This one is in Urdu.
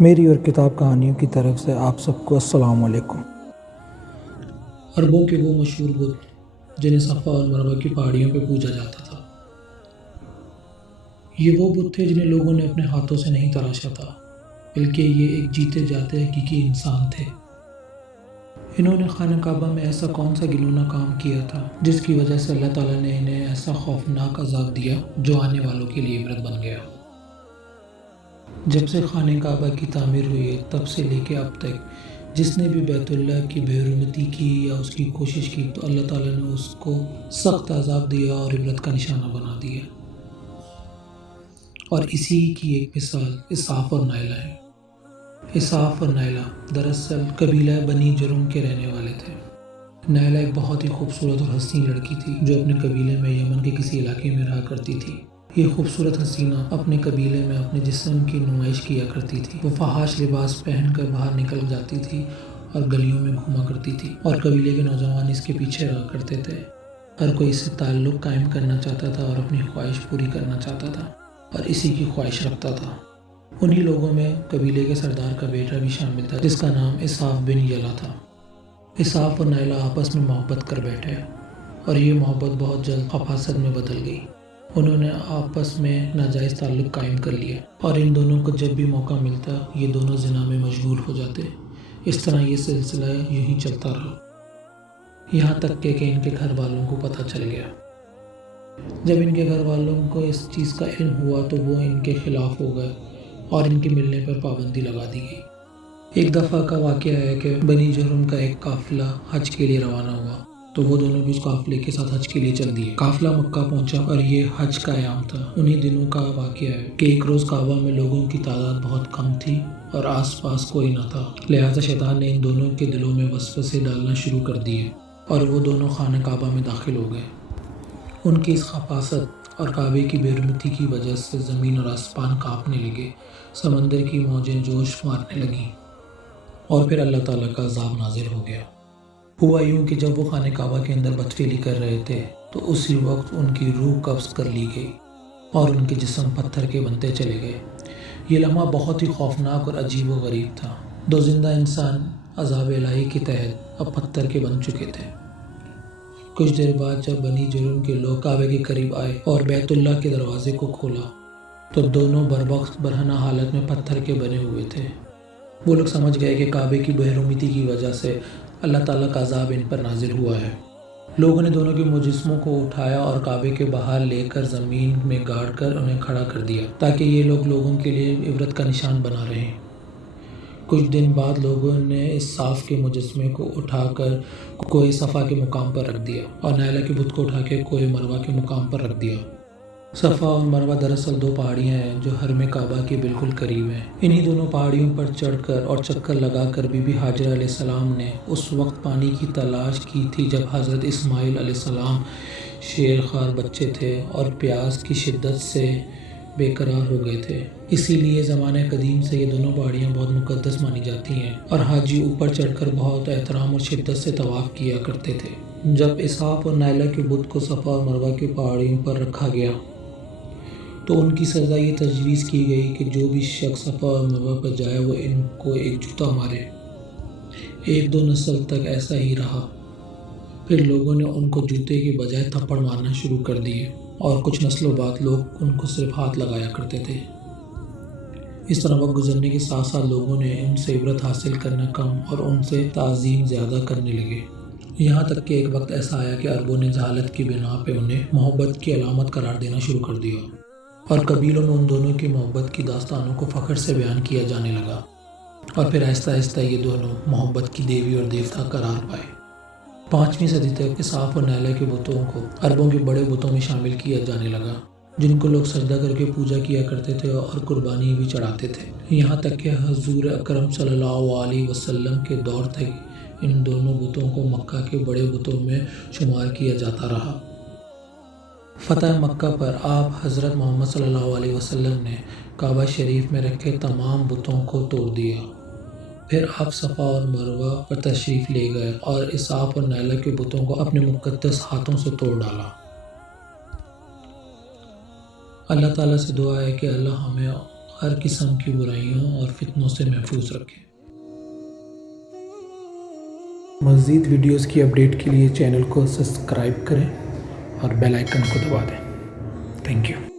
میری اور کتاب کہانیوں کی طرف سے آپ سب کو السلام علیکم۔ عربوں کے وہ مشہور بت جنہیں صفا اور مروہ کی پہاڑیوں پہ پوجا جاتا تھا، یہ وہ بت تھے جنہیں لوگوں نے اپنے ہاتھوں سے نہیں تراشا تھا، بلکہ یہ ایک جیتے جاتے حقیقی انسان تھے۔ انہوں نے خانہ کعبہ میں ایسا کون سا گنونا کام کیا تھا جس کی وجہ سے اللہ تعالیٰ نے انہیں ایسا خوفناک عذاب دیا جو آنے والوں کے لیے عبرت بن گیا۔ جب سے خانہ کعبہ کی تعمیر ہوئی ہے تب سے لے کے اب تک جس نے بھی بیت اللہ کی بے حرمتی کی یا اس کی کوشش کی تو اللہ تعالیٰ نے اس کو سخت عذاب دیا اور عبرت کا نشانہ بنا دیا۔ اور اسی کی ایک مثال اسحاق اور نائلہ ہے۔ اسحاق اور نائلہ دراصل قبیلہ بنی جرم کے رہنے والے تھے۔ نائلہ ایک بہت ہی خوبصورت اور حسین لڑکی تھی جو اپنے قبیلے میں یمن کے کسی علاقے میں رہا کرتی تھی۔ یہ خوبصورت حسینہ اپنے قبیلے میں اپنے جسم کی نمائش کیا کرتی تھی۔ وہ فحش لباس پہن کر باہر نکل جاتی تھی اور گلیوں میں گھوما کرتی تھی اور قبیلے کے نوجوان اس کے پیچھے رہا کرتے تھے۔ ہر کوئی اس سے تعلق قائم کرنا چاہتا تھا اور اپنی خواہش پوری کرنا چاہتا تھا اور اسی کی خواہش رکھتا تھا۔ انہی لوگوں میں قبیلے کے سردار کا بیٹا بھی شامل تھا جس کا نام اسحاق بن یلا تھا۔ اسحاق اور نائلہ آپس میں محبت کر بیٹھے اور یہ محبت بہت جلد خباثت میں بدل گئی۔ انہوں نے آپس میں ناجائز تعلق قائم کر لیا اور ان دونوں کو جب بھی موقع ملتا یہ دونوں زنا میں مشغول ہو جاتے۔ اس طرح یہ سلسلہ یوں ہی چلتا رہا یہاں تک کہ ان کے گھر والوں کو پتہ چل گیا۔ جب ان کے گھر والوں کو اس چیز کا علم ہوا تو وہ ان کے خلاف ہو گئے اور ان کے ملنے پر پابندی لگا دی گئی۔ ایک دفعہ کا واقعہ ہے کہ بنی جرم کا ایک قافلہ حج کے لیے روانہ ہوا تو وہ دونوں بھی اس قافلے کے ساتھ حج کے لیے چل دیے۔ قافلہ مکہ پہنچا اور یہ حج کا ایام تھا۔ انہی دنوں کا واقعہ ہے کہ ایک روز کعبہ میں لوگوں کی تعداد بہت کم تھی اور آس پاس کوئی نہ تھا، لہٰذا شیطان نے ان دونوں کے دلوں میں وسوسے ڈالنا شروع کر دیے اور وہ دونوں خانہ کعبہ میں داخل ہو گئے۔ ان کی اس خباثت اور کعبے کی بے حرمتی کی وجہ سے زمین اور آسمان کانپنے لگے، سمندر کی موجیں جوش مارنے لگیں اور پھر اللہ تعالیٰ کا عذاب نازل ہو گیا۔ ہوا یوں کہ جب وہ خانہ کعبہ کے اندر بدفعلی کر رہے تھے تو اسی وقت ان کی روح قبض کر لی گئی اور ان کے جسم پتھر کے بنتے چلے گئے۔ یہ لمحہ بہت ہی خوفناک اور عجیب و غریب تھا۔ دو زندہ انسان عذاب الہی کے تحت اب پتھر کے بن چکے تھے۔ کچھ دیر بعد جب بنی جرم کے لوگ کعبے کے قریب آئے اور بیت اللہ کے دروازے کو کھولا تو دونوں بروقت برہنہ حالت میں پتھر کے بنے ہوئے تھے۔ وہ لوگ سمجھ گئے کہ کعبے کی بے حرمتی کی وجہ سے اللہ تعالیٰ کا عذاب ان پر نازل ہوا ہے۔ لوگوں نے دونوں کے مجسموں کو اٹھایا اور کعبے کے باہر لے کر زمین میں گاڑ کر انہیں کھڑا کر دیا تاکہ یہ لوگ لوگوں کے لیے عبرت کا نشان بنا رہیں۔ کچھ دن بعد لوگوں نے اس صاف کے مجسمے کو اٹھا کر کوہ صفا کے مقام پر رکھ دیا اور نائلہ کے بت کو اٹھا کے کوہ مروہ کے مقام پر رکھ دیا۔ صفا اور مروہ دراصل دو پہاڑیاں ہیں جو حرم کعبہ کے بالکل قریب ہیں۔ انہی دونوں پہاڑیوں پر چڑھ کر اور چکر لگا کر بی بی ہاجرہ علیہ السلام نے اس وقت پانی کی تلاش کی تھی جب حضرت اسماعیل علیہ السلام شیرخوار بچے تھے اور پیاس کی شدت سے بے قرار ہو گئے تھے۔ اسی لیے زمانہ قدیم سے یہ دونوں پہاڑیاں بہت مقدس مانی جاتی ہیں اور حاجی اوپر چڑھ کر بہت احترام اور شدت سے طواف کیا کرتے تھے۔ جب اسحاق اور نائلہ کے بت کو صفا اور مروہ کی پہاڑیوں پر رکھا گیا تو ان کی سزا یہ تجویز کی گئی کہ جو بھی شخص صفا اور مروہ پر جائے وہ ان کو ایک جوتا مارے۔ ایک دو نسل تک ایسا ہی رہا، پھر لوگوں نے ان کو جوتے کے بجائے تھپڑ مارنا شروع کر دیے اور کچھ نسلوں بعد لوگ ان کو صرف ہاتھ لگایا کرتے تھے۔ اس طرح وقت گزرنے کے ساتھ ساتھ لوگوں نے ان سے عبرت حاصل کرنا کم اور ان سے تعظیم زیادہ کرنے لگے، یہاں تک کہ ایک وقت ایسا آیا کہ عربوں نے جہالت کی بنا پہ انہیں محبت کی علامت قرار دینا شروع کر دیا اور قبیلوں میں ان دونوں کی محبت کی داستانوں کو فخر سے بیان کیا جانے لگا اور پھر آہستہ آہستہ یہ دونوں محبت کی دیوی اور دیوتا قرار پائے۔ 5ویں صدی تک اسحاق اور نائلہ کے بتوں کو عربوں کے بڑے بتوں میں شامل کیا جانے لگا جن کو لوگ سجدہ کر کے پوجا کیا کرتے تھے اور قربانی بھی چڑھاتے تھے، یہاں تک کہ حضور اکرم صلی اللہ علیہ وسلم کے دور تک ان دونوں بتوں کو مکہ کے بڑے بتوں میں شمار کیا جاتا رہا۔ فتح مکہ پر آپ حضرت محمد صلی اللہ علیہ وسلم نے کعبہ شریف میں رکھے تمام بتوں کو توڑ دیا۔ پھر آپ صفا اور مروہ پر تشریف لے گئے اور اسحاق اور نائلہ کے بتوں کو اپنے مقدس ہاتھوں سے توڑ ڈالا۔ اللہ تعالیٰ سے دعا ہے کہ اللہ ہمیں ہر قسم کی برائیوں اور فتنوں سے محفوظ رکھے۔ مزید ویڈیوز کی اپڈیٹ کے لیے چینل کو سبسکرائب کریں اور بیل آئیکن کو دبا دیں۔ Thank you.